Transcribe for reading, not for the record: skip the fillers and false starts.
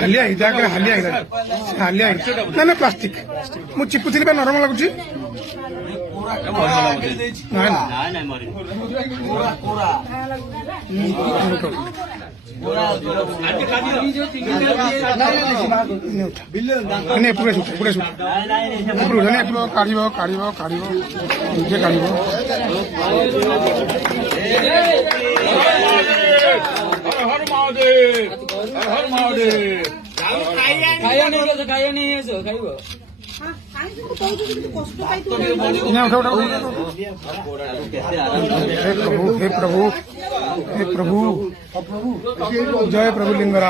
हालिया हालिया ना प्लास्टिक मु चिपुली नरम लगुच हे प्रभु जय प्रभु लिंगराज।